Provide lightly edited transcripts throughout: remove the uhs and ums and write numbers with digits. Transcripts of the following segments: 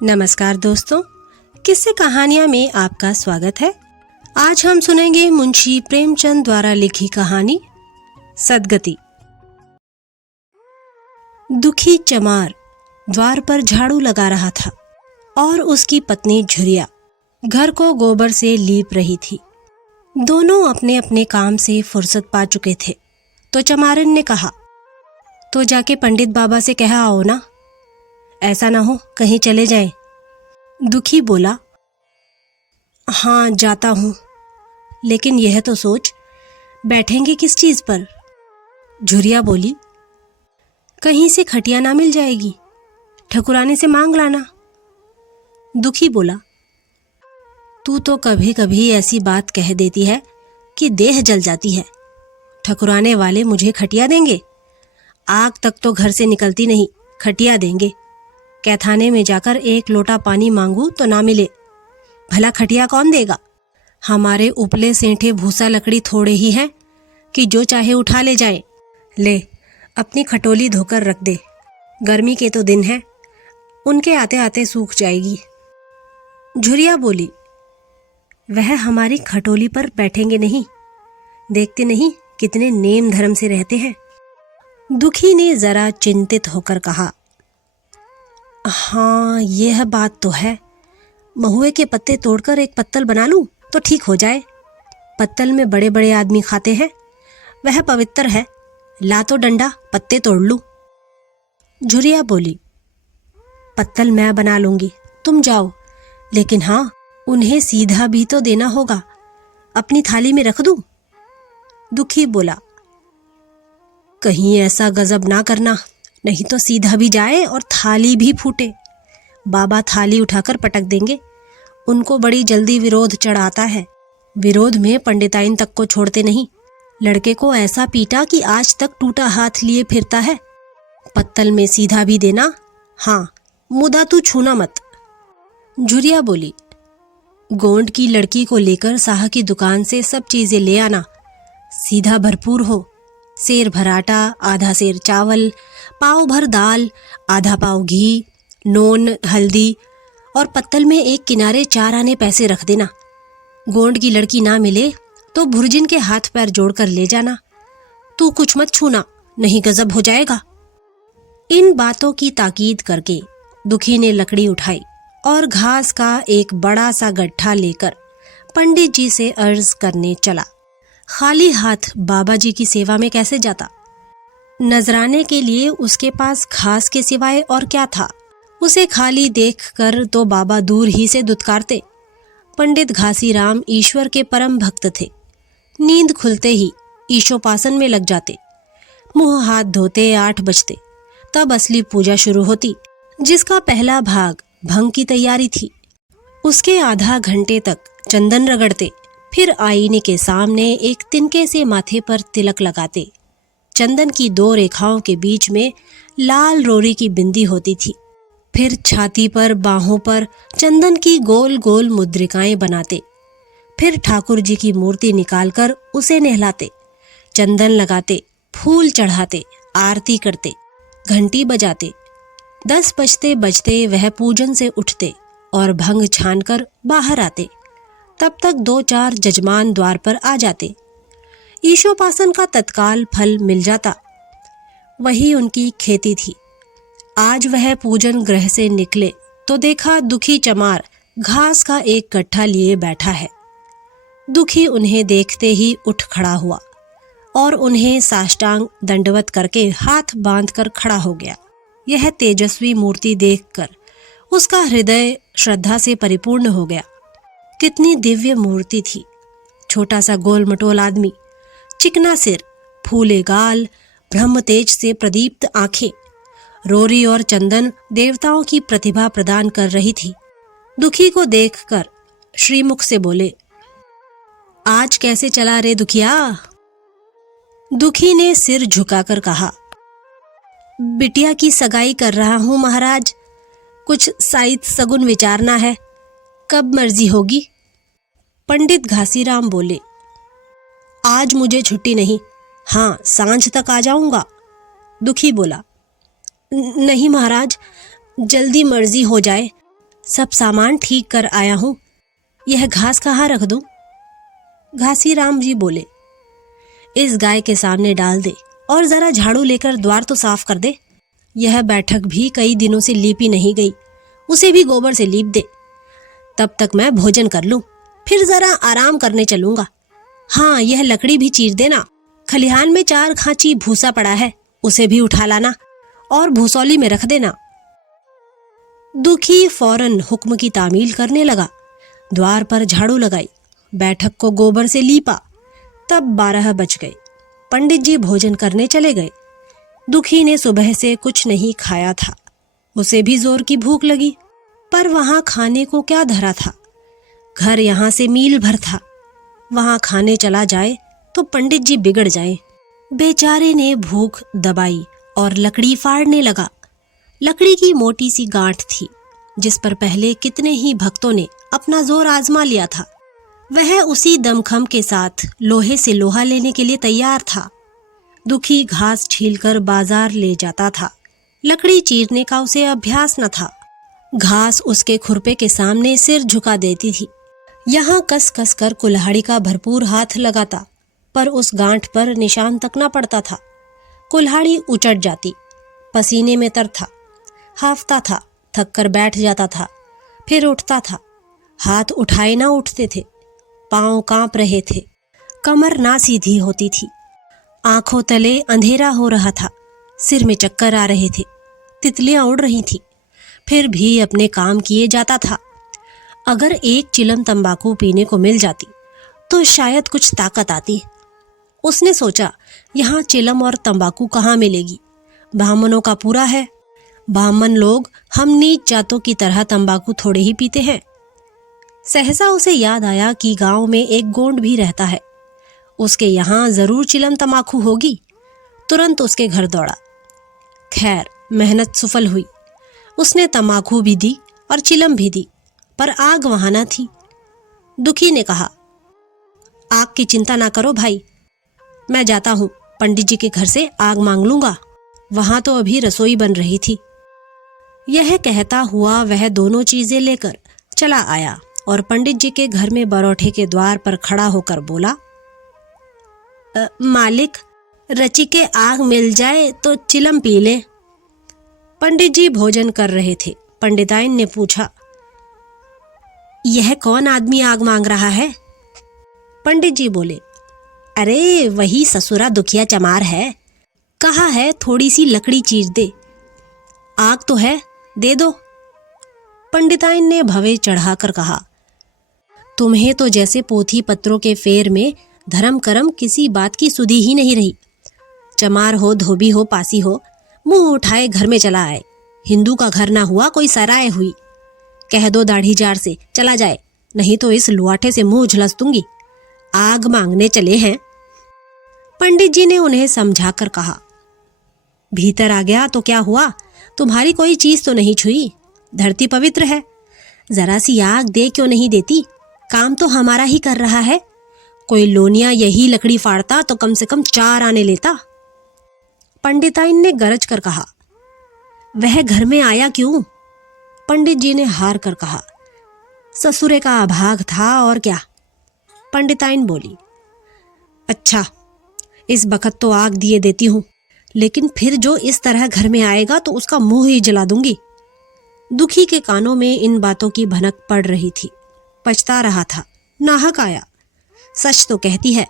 नमस्कार दोस्तों, किस्से कहानियां में आपका स्वागत है। आज हम सुनेंगे मुंशी प्रेमचंद द्वारा लिखी कहानी सदगति। दुखी चमार द्वार पर झाड़ू लगा रहा था और उसकी पत्नी झुरिया घर को गोबर से लीप रही थी। दोनों अपने अपने काम से फुर्सत पा चुके थे तो चमारिन ने कहा, तो जाके पंडित बाबा से कह आओ ना, ऐसा ना हो कहीं चले जाएं। दुखी बोला, हाँ जाता हूँ, लेकिन यह तो सोच बैठेंगे किस चीज पर। झुरिया बोली, कहीं से खटिया ना मिल जाएगी, ठकुराने से मांग लाना। दुखी बोला, तू तो कभी कभी ऐसी बात कह देती है कि देह जल जाती है। ठकुराने वाले मुझे खटिया देंगे? आग तक तो घर से निकलती नहीं, खटिया देंगे। कैथाने में जाकर एक लोटा पानी मांगू तो ना मिले, भला खटिया कौन देगा? हमारे उपले सेंठे भूसा लकड़ी थोड़े ही हैं कि जो चाहे उठा ले जाए। ले अपनी खटोली धोकर रख दे, गर्मी के तो दिन हैं, उनके आते आते सूख जाएगी। झुरिया बोली, वह हमारी खटोली पर बैठेंगे नहीं, देखते नहीं कितने नेम धर्म से रहते हैं। दुखी ने जरा चिंतित होकर कहा, हाँ यह बात तो है, महुए के पत्ते तोड़कर एक पत्तल बना लूं तो ठीक हो जाए। पत्तल में बड़े बड़े आदमी खाते हैं, वह पवित्र है, ला तो डंडा पत्ते तोड़ लूं। झुरिया बोली, पत्तल मैं बना लूंगी, तुम जाओ, लेकिन हाँ उन्हें सीधा भी तो देना होगा, अपनी थाली में रख दूं। दुखी बोला, कहीं ऐसा गजब ना करना, नहीं तो सीधा भी जाए और थाली भी फूटे। बाबा थाली उठाकर पटक देंगे, उनको बड़ी जल्दी विरोध चढ़ाता है। विरोध में पंडिताइन तक को छोड़ते नहीं। लड़के को ऐसा पीटा कि आज तक टूटा हाथ लिए फिरता है। पत्तल में सीधा भी देना, हाँ मुदा तू छूना मत। झुरिया बोली, गोंड की लड़की को लेकर साह की दुकान से सब चीजें ले आना, सीधा भरपूर हो, सेर भर आटा, आधा सेर चावल, पाव भर दाल, आधा पाव घी, नून, हल्दी और पत्तल में एक किनारे 4 आने पैसे रख देना। गोंड की लड़की ना मिले तो भुर्जिन के हाथ पैर जोड़कर ले जाना। तू कुछ मत छूना, नहीं गजब हो जाएगा। इन बातों की ताकीद करके दुखी ने लकड़ी उठाई और घास का एक बड़ा सा गड्ढा लेकर पंडित जी से अर्ज करने चला। खाली हाथ बाबा जी की सेवा में कैसे जाता? नजराने के लिए उसके पास घास के सिवाय और क्या था? उसे खाली देखकर तो बाबा दूर ही से दुत्कारते। पंडित घासीराम ईश्वर के परम भक्त थे। नींद खुलते ही ईशोपासन में लग जाते। मुंह हाथ धोते 8 बजते, तब असली पूजा शुरू होती, जिसका पहला भाग भंग की तैयारी थी। उसके आधा घंटे तक चंदन रगड़ते, फिर आईने के सामने एक तिनके से माथे पर तिलक लगाते। चंदन की 2 रेखाओं के बीच में लाल रोरी की बिंदी होती थी। फिर छाती पर, बाहों पर चंदन की गोल गोल मुद्रिकाएं बनाते। फिर ठाकुर जी की मूर्ति निकालकर उसे नहलाते, चंदन लगाते, फूल चढ़ाते, आरती करते, घंटी बजाते। 10 बजते बजते वह पूजन से उठते और भंग छानकर बाहर आते। तब तक 2-4 जजमान द्वार पर आ जाते। ईशोपासन का तत्काल फल मिल जाता। वही उनकी खेती थी। आज वह पूजन गृह से निकले तो देखा दुखी चमार घास का एक गट्ठा लिए बैठा है। दुखी उन्हें देखते ही उठ खड़ा हुआ और उन्हें साष्टांग दंडवत करके हाथ बांधकर खड़ा हो गया। यह तेजस्वी मूर्ति देखकर उसका हृदय श्रद्धा से परिपूर्ण हो गया। कितनी दिव्य मूर्ति थी। छोटा सा गोल मटोल आदमी, चिकना सिर, फूले गाल, ब्रह्म तेज से प्रदीप्त आंखें, रोरी और चंदन देवताओं की प्रतिभा प्रदान कर रही थी। दुखी को देखकर श्रीमुख से बोले, आज कैसे चला रे दुखिया? दुखी ने सिर झुकाकर कहा, बिटिया की सगाई कर रहा हूं महाराज, कुछ साइत सगुन विचारना है, कब मर्जी होगी? पंडित घासीराम बोले, आज मुझे छुट्टी नहीं, हाँ सांझ तक आ जाऊंगा। दुखी बोला, नहीं महाराज, जल्दी मर्जी हो जाए, सब सामान ठीक कर आया हूँ, यह घास कहाँ रख दूं? घासीराम जी बोले, इस गाय के सामने डाल दे और जरा झाड़ू लेकर द्वार तो साफ कर दे। यह बैठक भी कई दिनों से लीपी नहीं गई, उसे भी गोबर से लीप दे। तब तक मैं भोजन कर लूं, फिर जरा आराम करने चलूंगा। हाँ, यह लकड़ी भी चीर देना। खलिहान में 4 खांची भूसा पड़ा है, उसे भी उठा लाना और भूसौली में रख देना। दुखी फौरन हुक्म की तामील करने लगा। द्वार पर झाड़ू लगाई, बैठक को गोबर से लीपा। तब 12 बज गए। पंडित जी भोजन करने चले गए। दुखी ने सुबह से कुछ नहीं खाया था, उसे भी जोर की भूख लगी, पर वहां खाने को क्या धरा था। घर यहां से मील भर था, वहां खाने चला जाए तो पंडित जी बिगड़ जाए। बेचारे ने भूख दबाई और लकड़ी फाड़ने लगा। लकड़ी की मोटी सी गांठ थी, जिस पर पहले कितने ही भक्तों ने अपना जोर आजमा लिया था। वह उसी दमखम के साथ लोहे से लोहा लेने के लिए तैयार था। दुखी घास छीलकर बाजार ले जाता था। लकड़ी चीरने का उसे अभ्यास न था। घास उसके खुरपे के सामने सिर झुका देती थी। यहाँ कस कस कर कुल्हाड़ी का भरपूर हाथ लगाता, पर उस गांठ पर निशान तक न पड़ता था। कुल्हाड़ी उचट जाती, पसीने में तर था, हाफता था, थक कर बैठ जाता था, फिर उठता था। हाथ उठाए ना उठते थे, पांव कांप रहे थे, कमर ना सीधी होती थी, आंखों तले अंधेरा हो रहा था, सिर में चक्कर आ रहे थे, तितलियां उड़ रही थी, फिर भी अपने काम किए जाता था। अगर एक चिलम तंबाकू पीने को मिल जाती तो शायद कुछ ताकत आती। उसने सोचा, यहाँ चिलम और तंबाकू कहाँ मिलेगी? ब्राह्मणों का पूरा है। ब्राह्मण लोग हम नीच जातों की तरह तंबाकू थोड़े ही पीते हैं। सहसा उसे याद आया कि गांव में एक गोंड भी रहता है, उसके यहाँ जरूर चिलम तंबाकू होगी। तुरंत उसके घर दौड़ा। खैर, मेहनत सफल हुई। उसने तंबाकू भी दी और चिलम भी दी, पर आग वहां न थी। दुखी ने कहा, आग की चिंता ना करो भाई, मैं जाता हूँ, पंडित जी के घर से आग मांग लूंगा, वहां तो अभी रसोई बन रही थी। यह कहता हुआ वह दोनों चीजें लेकर चला आया और पंडित जी के घर में बरौठे के द्वार पर खड़ा होकर बोला, मालिक, रची के आग मिल जाए तो चिलम पी ले। पंडित जी भोजन कर रहे थे। पंडिताइन ने पूछा, यह कौन आदमी आग मांग रहा है? पंडित जी बोले, अरे वही ससुरा दुखिया चमार है, कहा है थोड़ी सी लकड़ी चीर दे, आग तो है, दे दो। पंडिताइन ने भवे चढ़ाकर कहा, तुम्हें तो जैसे पोथी पत्रों के फेर में धर्म कर्म किसी बात की सुधी ही नहीं रही। चमार हो, धोबी हो, पासी हो, मुंह उठाए घर में चला आए। हिंदू का घर ना हुआ कोई सराय हुई। कह दो दाढ़ी जार से चला जाए, नहीं तो इस लुआठे से मुंह झुलस दूंगी। आग मांगने चले हैं। पंडित जी ने उन्हें समझाकर कहा, भीतर आ गया तो क्या हुआ, तुम्हारी कोई चीज तो नहीं छुई, धरती पवित्र है, जरा सी आग दे क्यों नहीं देती? काम तो हमारा ही कर रहा है। कोई लोनिया यही लकड़ी फाड़ता तो कम से कम 4 आने लेता। पंडिताइन ने गरज कर कहा, वह घर में आया क्यों? पंडित जी ने हार कर कहा, ससुरे का अभाग था और क्या। पंडिताइन बोली, अच्छा, इस बखत तो आग दिए देती हूं, लेकिन फिर जो इस तरह घर में आएगा तो उसका मुंह ही जला दूंगी। दुखी के कानों में इन बातों की भनक पड़ रही थी। पछता रहा था, नाहक आया। सच तो कहती है,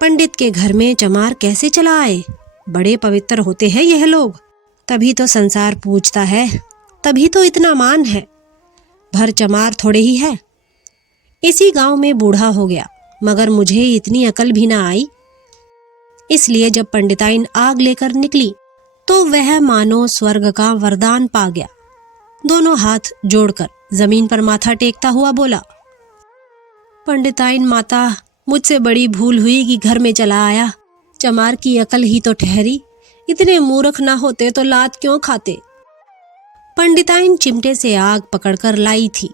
पंडित के घर में चमार कैसे चला आए? बड़े पवित्र होते हैं यह लोग, तभी तो संसार पूजता है, तभी तो इतना मान है। भर चमार थोड़े ही है। इसी गांव में बूढ़ा हो गया, मगर मुझे इतनी अकल भी ना आई। इसलिए जब पंडिताइन आग लेकर निकली तो वह मानो स्वर्ग का वरदान पा गया। दोनों हाथ जोड़कर जमीन पर माथा टेकता हुआ बोला, पंडिताइन माता, मुझसे बड़ी भूल हुई कि घर में चला आया। चमार की अकल ही तो ठहरी, इतने मूर्ख ना होते तो लात क्यों खाते। पंडिताइन चिमटे से आग पकड़कर लाई थी।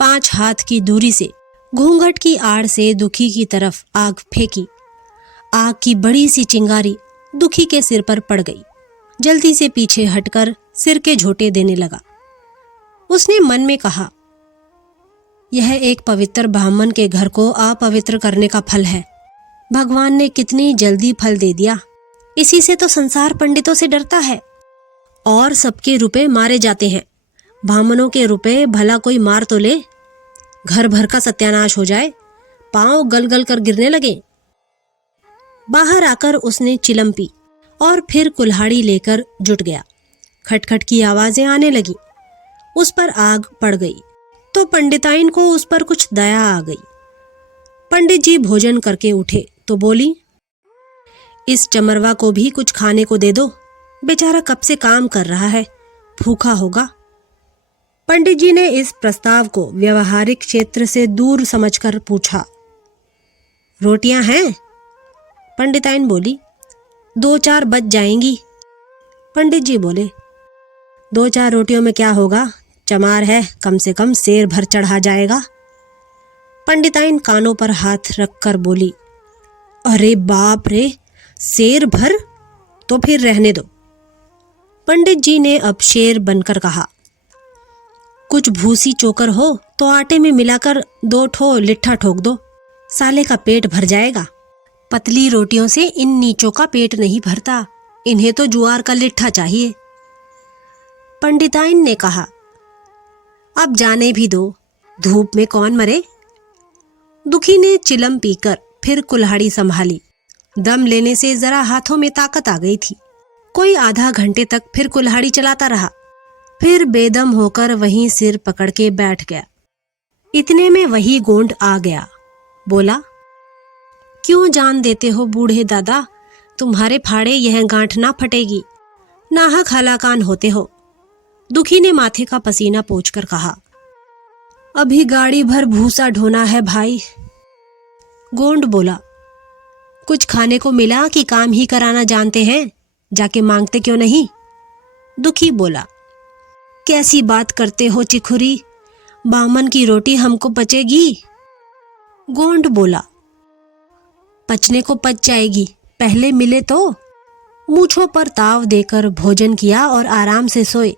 5 हाथ की दूरी से घूंघट की आड़ से दुखी की तरफ आग फेंकी। आग की बड़ी सी चिंगारी दुखी के सिर पर पड़ गई। जल्दी से पीछे हटकर सिर के झोंटे देने लगा। उसने मन में कहा, यह एक पवित्र ब्राह्मण के घर को अपवित्र करने का फल है। भगवान ने कितनी जल्दी फल दे दिया। इसी से तो संसार पंडितों से डरता है और सबके रुपए मारे जाते हैं। ब्राह्मणों के रुपए भला कोई मार तो ले, घर भर का सत्यानाश हो जाए, पांव गल गल कर गिरने लगे। बाहर आकर उसने चिलम पी और फिर कुल्हाड़ी लेकर जुट गया। खटखट की आवाजें आने लगी। उस पर आग पड़ गई तो पंडिताइन को उस पर कुछ दया आ गई। पंडित जी भोजन करके उठे तो बोली, इस चमरवा को भी कुछ खाने को दे दो, बेचारा कब से काम कर रहा है, भूखा होगा। पंडित जी ने इस प्रस्ताव को व्यवहारिक क्षेत्र से दूर समझकर पूछा, रोटियां हैं? पंडिताइन बोली, 2-4 बच जाएंगी। पंडित जी बोले, 2-4 रोटियों में क्या होगा, चमार है, कम से कम शेर भर चढ़ा जाएगा। पंडिताइन कानों पर हाथ रखकर बोली, अरे बाप रे, शेर भर? तो फिर रहने दो। पंडित जी ने अब शेर बनकर कहा, कुछ भूसी चोकर हो तो आटे में मिलाकर 2 ठो लिट्ठा ठोक दो, साले का पेट भर जाएगा। पतली रोटियों से इन नीचों का पेट नहीं भरता, इन्हें तो ज्वार का लिट्ठा चाहिए। पंडिताइन ने कहा, अब जाने भी दो, धूप में कौन मरे। दुखी ने चिलम पीकर फिर कुल्हाड़ी संभाली। दम लेने से जरा हाथों में ताकत आ गई थी। कोई आधा घंटे तक फिर कुल्हाड़ी चलाता रहा, फिर बेदम होकर वहीं सिर पकड़ के बैठ गया। इतने में वही गोंड आ गया। बोला, क्यों जान देते हो बूढ़े दादा, तुम्हारे फाड़े यह गांठ ना फटेगी, नाहक हलाकान होते हो। दुखी ने माथे का पसीना पोंछकर कहा, अभी गाड़ी भर भूसा ढोना है भाई। गोंड बोला, कुछ खाने को मिला कि काम ही कराना जानते हैं, जाके मांगते क्यों नहीं। दुखी बोला, कैसी बात करते हो चिखुरी, बामन की रोटी हमको पचेगी। गोंड बोला, पचने को पच जाएगी, पहले मिले तो। मूछों पर ताव देकर भोजन किया और आराम से सोए।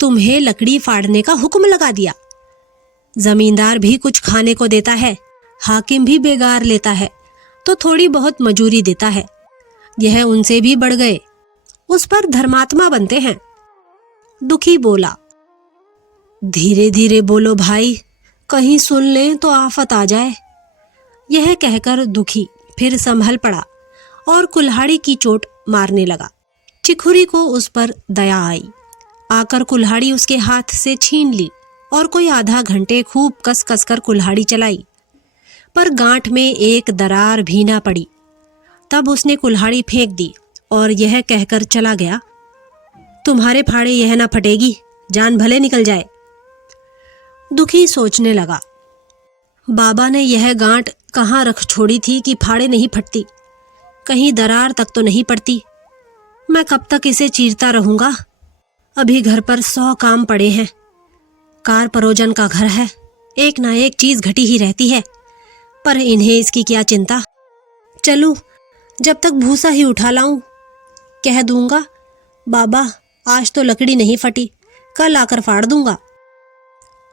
तुम्हें लकड़ी फाड़ने का हुक्म लगा दिया। जमींदार भी कुछ खाने को देता है, हाकिम भी बेगार लेता है तो थोड़ी बहुत मजूरी देता है, यह उनसे भी बढ़ गए, उस पर धर्मात्मा बनते हैं। दुखी बोला, धीरे धीरे बोलो भाई, कहीं सुन लें तो आफत आ जाए। यह कहकर दुखी फिर संभल पड़ा और कुल्हाड़ी की चोट मारने लगा। चिखुरी को उस पर दया आई, आकर कुल्हाड़ी उसके हाथ से छीन ली और कोई आधा घंटे खूब कस कस कर कुल्हाड़ी चलाई, पर गांठ में एक दरार भी ना पड़ी। तब उसने कुल्हाड़ी फेंक दी और यह कहकर चला गया, तुम्हारे फाड़े यह ना फटेगी, जान भले निकल जाए। दुखी सोचने लगा, बाबा ने यह गांठ कहाँ रख छोड़ी थी कि फाड़े नहीं फटती, कहीं दरार तक तो नहीं पड़ती। मैं कब तक इसे चीरता रहूंगा, अभी घर पर 100 काम पड़े हैं। कार परोजन का घर है, एक ना एक चीज घटी ही रहती है, पर इन्हें इसकी क्या चिंता। चलूं, जब तक भूसा ही उठा लाऊं। कह दूंगा, बाबा आज तो लकड़ी नहीं फटी, कल आकर फाड़ दूंगा।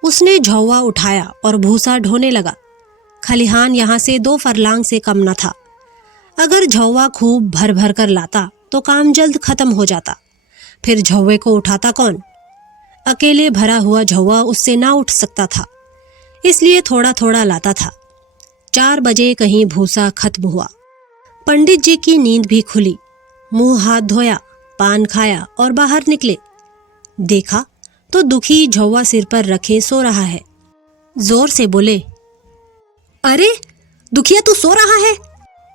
उसने झौवा उठाया और भूसा ढोने लगा। खलिहान यहाँ से 2 फरलांग से कम न था। अगर झौवा खूब भर भर कर लाता तो काम जल्द खत्म हो जाता। फिर झौवे को उठाता कौन? अकेले भरा हुआ झौवा उससे ना उठ सकता था, इसलिए थोड़ा थोड़ा लाता था। 4 बजे कहीं भूसा खत्म हुआ। पंडित जी की नींद भी खुली। मुंह हाथ धोया, पान खाया और बाहर निकले। देखा तो दुखी झौवा सिर पर रखे सो रहा है। जोर से बोले, अरे दुखिया तू सो रहा है?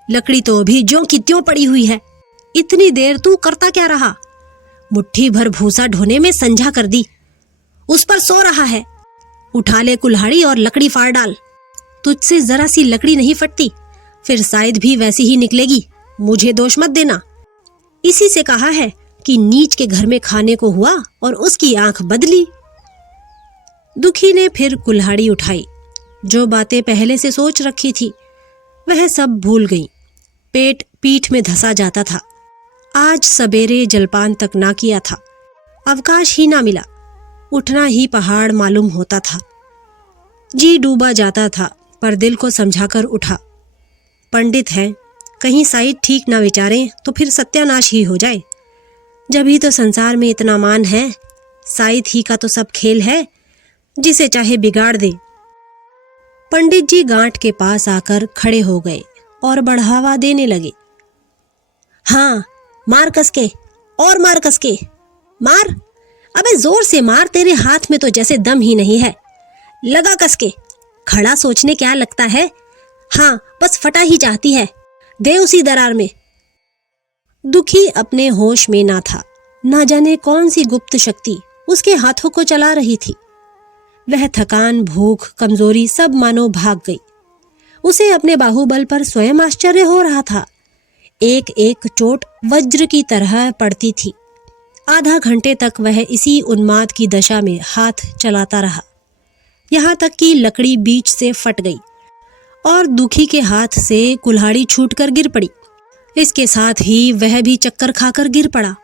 लकड़ी तो अभी ज्यों की त्यों पड़ी हुई है, इतनी देर तू करता क्या रहा? मुट्ठी भर भूसा ढोने में संझा कर दी, उस पर सो रहा है। उठा ले कुल्हाड़ी और लकड़ी फाड़ डाल। तुझसे जरा सी लकड़ी नहीं फटती, फिर शायद भी वैसी ही निकलेगी। मुझे दोष मत देना। इसी से कहा है कि नीच के घर में खाने को हुआ और उसकी आंख बदली। दुखी ने फिर कुल्हाड़ी उठाई। जो बातें पहले से सोच रखी थी वह सब भूल गई। पेट पीठ में धंसा जाता था। आज सवेरे जलपान तक ना किया था, अवकाश ही ना मिला। उठना ही पहाड़ मालूम होता था। जी डूबा जाता था, पर दिल को समझाकर उठा। पंडित हैं, कहीं साइड ठीक ना विचारें तो फिर सत्यानाश ही हो जाए। जब ही तो संसार में इतना मान है, साइड ही का तो सब खेल है, जिसे चाहे बिगाड़ दे। पंडित जी गांठ के पास आकर खड़े हो गए और बढ़ावा देने लगे। हाँ, मार कसके, और मार कसके, मार, अबे जोर से मार, तेरे हाथ में तो जैसे दम ही नहीं है। लगा कसके, खड़ा सोचने क्या लगता है। हाँ, बस फटा ही चाहती है, दे उसी दरार में। दुखी अपने होश में ना था, ना जाने कौन सी गुप्त शक्ति उसके हाथों को चला रही थी। वह थकान, भूख, कमजोरी सब मानो भाग गई। उसे अपने बाहुबल पर स्वयं आश्चर्य हो रहा था। एक एक चोट वज्र की तरह पड़ती थी। आधा घंटे तक वह इसी उन्माद की दशा में हाथ चलाता रहा, यहाँ तक कि लकड़ी बीच से फट गई और दुखी के हाथ से कुल्हाड़ी छूटकर गिर पड़ी। इसके साथ ही वह भी चक्कर खाकर गिर पड़ा।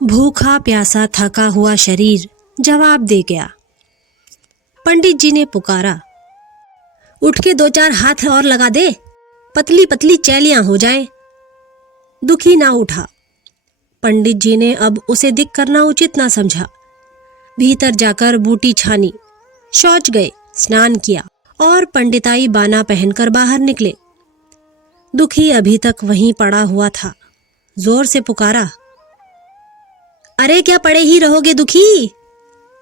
भूखा प्यासा थका हुआ शरीर जवाब दे गया। पंडित जी ने पुकारा, उठ के 2-4 हाथ और लगा दे, पतली पतली चैलियां हो जाएं। दुखी ना उठा। पंडित जी ने अब उसे दिख करना उचित ना समझा। भीतर जाकर बूटी छानी, शौच गए, स्नान किया और पंडिताई बाना पहनकर बाहर निकले। दुखी अभी तक वहीं पड़ा हुआ था। जोर से पुकारा, अरे क्या पड़े ही रहोगे दुखी,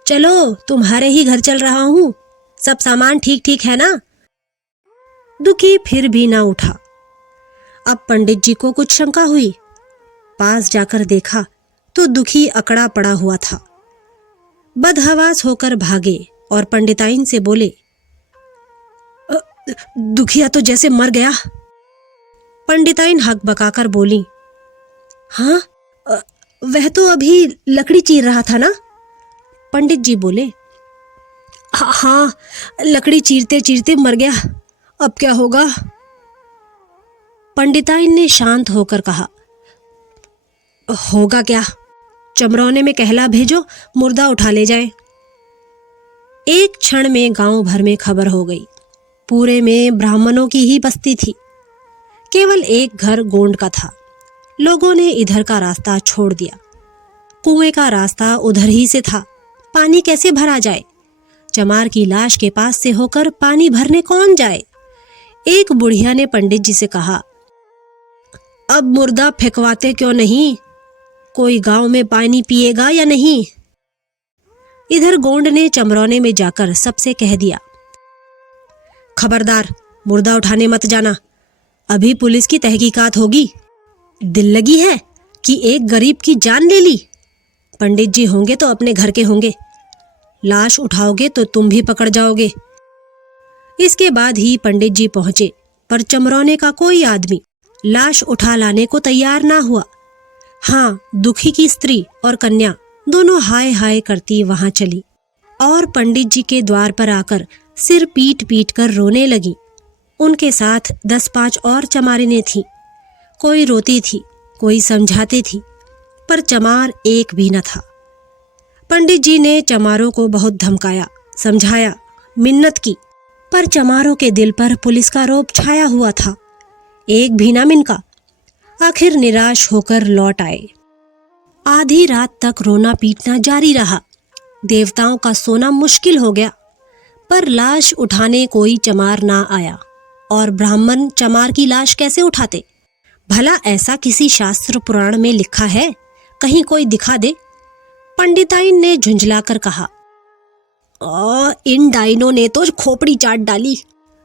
चलो तुम्हारे ही घर चल रहा हूं, सब सामान ठीक ठीक है ना। दुखी फिर भी ना उठा। अब पंडित जी को कुछ शंका हुई। पास जाकर देखा तो दुखी अकड़ा पड़ा हुआ था। बदहवास होकर भागे और पंडिताइन से बोले, दुखिया तो जैसे मर गया। पंडिताइन हकबकाकर बोली, हाँ, वह तो अभी लकड़ी चीर रहा था ना। पंडित जी बोले, हाँ, लकड़ी चीरते चीरते मर गया, अब क्या होगा। पंडिताइन ने शांत होकर कहा, होगा क्या, चमरौने में कहला भेजो, मुर्दा उठा ले जाए। एक क्षण में गांव भर में खबर हो गई। पूरे में ब्राह्मणों की ही बस्ती थी। केवल एक घर गोंड का था। लोगों ने इधर का रास्ता छोड़ दिया। कुएं का रास्ता उधर ही से था। पानी कैसे भरा जाए। चमार की लाश के पास से होकर पानी भरने कौन जाए। एक बुढ़िया ने पंडित जी से कहा, अब मुर्दा फेंकवाते क्यों नहीं, कोई गांव में पानी पिएगा या नहीं। इधर गोंड ने चमरौने में जाकर सबसे कह दिया, खबरदार, मुर्दा उठाने मत जाना, अभी पुलिस की तहकीकात होगी। दिल लगी है कि एक गरीब की जान ले ली। पंडित जी होंगे तो अपने घर के होंगे, लाश उठाओगे तो तुम भी पकड़ जाओगे। इसके बाद ही पंडित जी पहुंचे, पर चमरौने का कोई आदमी लाश उठा लाने को तैयार ना हुआ। हाँ, दुखी की स्त्री और कन्या दोनों हाय हाय करती वहां चली और पंडित जी के द्वार पर आकर सिर पीट पीट कर रोने लगी। उनके साथ 10-5 और चमारिनें थीं। कोई रोती थी, कोई समझाती थी, पर चमार एक भी न था। पंडित जी ने चमारों को बहुत धमकाया, समझाया, मिन्नत की, पर चमारों के दिल पर पुलिस का रौब छाया हुआ था। एक भी ना मिनका। आखिर निराश होकर लौट आए। आधी रात तक रोना पीटना जारी रहा। देवताओं का सोना मुश्किल हो गया, पर लाश उठाने कोई चमार ना आया। और ब्राह्मण चमार की लाश कैसे उठाते। भला ऐसा किसी शास्त्र पुराण में लिखा है, कहीं कोई दिखा दे। पंडिताइन ने झुंझलाकर कहा, इन डाइनों ने तो खोपड़ी चाट डाली,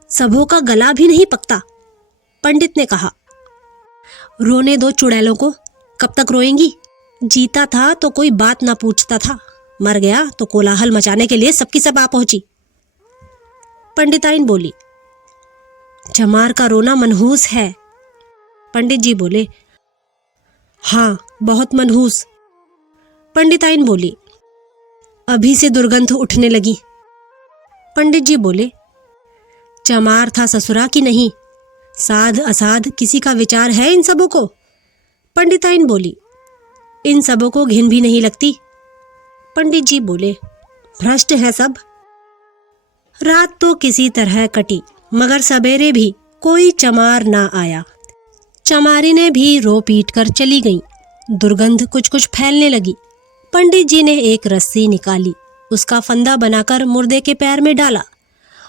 सबों का गला भी नहीं पकता। पंडित ने कहा, रोने दो चुड़ैलों को, कब तक रोएंगी। जीता था तो कोई बात ना पूछता था, मर गया तो कोलाहल मचाने के लिए सबकी सब आ पहुंची। पंडिताइन बोली, चमार का रोना मनहूस है। पंडित जी बोले, हाँ, बहुत मनहूस। पंडिताइन बोली, अभी से दुर्गंध उठने लगी। पंडित जी बोले, चमार था ससुरा की नहीं, साध असाध किसी का विचार है इन सबों को। पंडिताइन बोली, इन सबों को घिन भी नहीं लगती। पंडित जी बोले, भ्रष्ट है सब। रात तो किसी तरह कटी, मगर सवेरे भी कोई चमार ना आया। चमारी ने भी रो पीट कर चली गई। दुर्गंध कुछ कुछ फैलने लगी। पंडित जी ने एक रस्सी निकाली, उसका फंदा बनाकर मुर्दे के पैर में डाला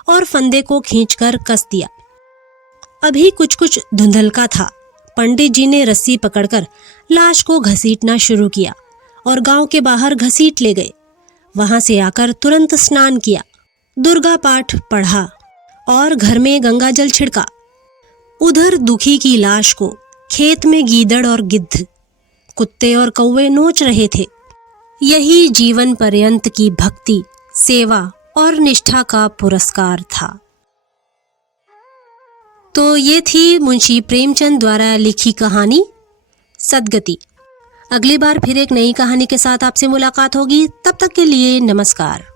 और फंदे को खींचकर कस दिया। अभी कुछ कुछ धुंधलका था। पंडित जी ने रस्सी पकड़कर लाश को घसीटना शुरू किया और गांव के बाहर घसीट ले गए। वहां से आकर तुरंत स्नान किया, दुर्गा पाठ पढ़ा और घर में गंगा जल छिड़का। उधर दुखी की लाश को खेत में गीदड़ और गिद्ध, कुत्ते और कौवे नोच रहे थे। यही जीवन पर्यंत की भक्ति, सेवा और निष्ठा का पुरस्कार था। तो ये थी मुंशी प्रेमचंद द्वारा लिखी कहानी सदगति। अगली बार फिर एक नई कहानी के साथ आपसे मुलाकात होगी। तब तक के लिए नमस्कार।